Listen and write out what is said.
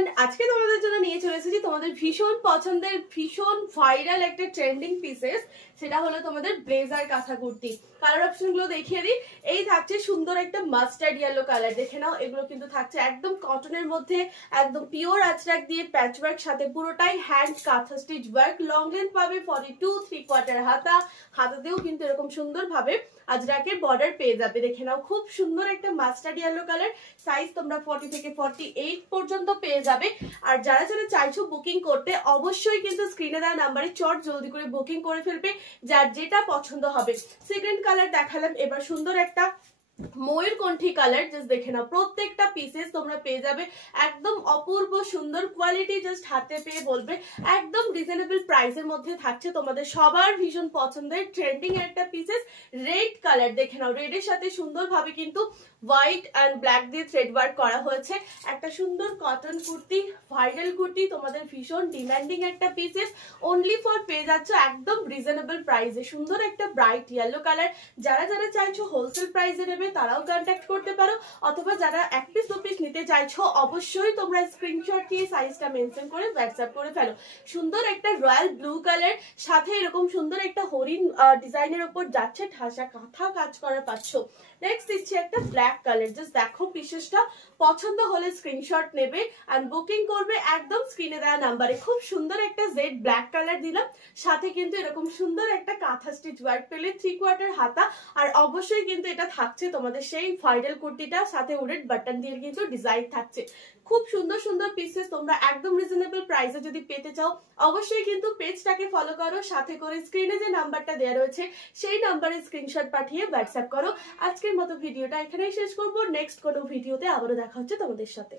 Everyone, আজকে তোমাদের জন্য নিয়ে চলে এসেছি তোমাদের ভীষণ পছন্দের ভীষণ ভাইরাল একটা ট্রেন্ডিং পিসেস। সেটা হলো তোমাদের ব্লেজার কাঁথা কুর্তি। কালার অপশন গুলো দেখিয়ে দিই। এই থাকছে সুন্দর একটা মাস্টার্ড ইয়েলো কালার, দেখে নাও। এগুলো কিন্তু থাকছে একদম কটনের মধ্যে, একদম পিওর আজরাক দিয়ে প্যাচ ওয়ার্ক, সাথে পুরোটাই হ্যান্ড কাঁথা স্টিচ ওয়ার্ক। লং লেন্থ পাবে 42, 3/4 হাতা। হাতাতেও কিন্তু এরকম সুন্দর ভাবে আজরাকের বর্ডার পেয়ে যাবে, দেখে নাও। খুব সুন্দর একটা মাস্টার্ড ইয়েলো কালার। সাইজ তোমরা 40 থেকে 48 পর্যন্ত পেয়ে যাবে। আর যারা যারা চাইছো বুকিং করতে, অবশ্যই কিন্তু স্ক্রিনে দেওয়া নাম্বারে চট জলদি করে বুকিং করে ফেলবে, যার যেটা পছন্দ হবে। সেকেন্ড কালার দেখালাম, এবার সুন্দর একটা ময়ূরকণ্ঠী কালার। জাস্ট দেখে নাও, প্রত্যেকটা পিসেস তোমরা পেয়ে যাবে একদম অপূর্ব সুন্দর কোয়ালিটি। জাস্ট হাতে পেয়ে বলবে একদম রিজনেবল প্রাইসের মধ্যে থাকছে তোমাদের সবার ভীষণ পছন্দের ট্রেন্ডিং একটা পিসেস। রেড কালার দেখে নাও, রেডের সাথে সুন্দরভাবে কিন্তু হোয়াইট অ্যান্ড ব্ল্যাক দিয়ে থ্রেড ওয়ার্ক করা হয়েছে। একটা সুন্দর কটন কুর্তি, ভাইরাল কুর্তি, তোমাদের ভীষণ ডিমান্ডিং একটা পিসেস। অনলি ফর পেয়ে যাচ্ছ একদম রিজনেবল প্রাইসে। সুন্দর একটা ব্রাইট ইয়েলো কালার। যারা যারা চাইছো হোলসেল প্রাইসে নেবে তারাও কন্ট্যাক্ট করতে পারো, অথবা যারা এক পিস দু পিস নিতে চাইছো অবশ্যই তোমরা স্ক্রিনশট দিয়ে সাইজটা মেনশন করে হোয়াটসঅ্যাপ করে ফেলো। সুন্দর একটা রয়্যাল ব্লু কালার, সাথে এরকম সুন্দর একটা হরিণ ডিজাইনের উপর যাচ্ছে ঠাসা কাঁথা কাজ করা পাচ্ছ। নেক্সট দিচ্ছি একটা ব্ল্যাক কালার। জাস্ট দেখো, পিসেসটা পছন্দ হলে স্ক্রিনশট নেবে আর বুকিং করবে একদম স্ক্রিনে দেওয়া নাম্বারে। খুব সুন্দর একটা জেড ব্ল্যাক কালার দিলাম, সাথে কিন্তু এরকম সুন্দর একটা কাঁথা স্টিচ ওয়ার্ক পেলে 3/4 হাতা। আর অবশ্যই কিন্তু এটা থাকছে তোমাদের সেই ভাইরাল কুর্তিটা, সাথে উডেড বাটন দিয়ে কিন্তু ডিজাইন থাকছে। খুব সুন্দর সুন্দর পিসেস তোমরা একদম রিজনেবল প্রাইসে যদি পেতে চাও, অবশ্যই কিন্তু পেজটাকে ফলো করো, সাথে করে স্ক্রিনে যে নাম্বারটা দেওয়া রয়েছে সেই নাম্বারে স্ক্রিনশট পাঠিয়ে হোয়াটসঅ্যাপ করো। আজকের মতো ভিডিওটা এখানেই শেষ করবো। নেক্সট কোনো ভিডিওতে আবারও দেখা হচ্ছে তোমাদের সাথে।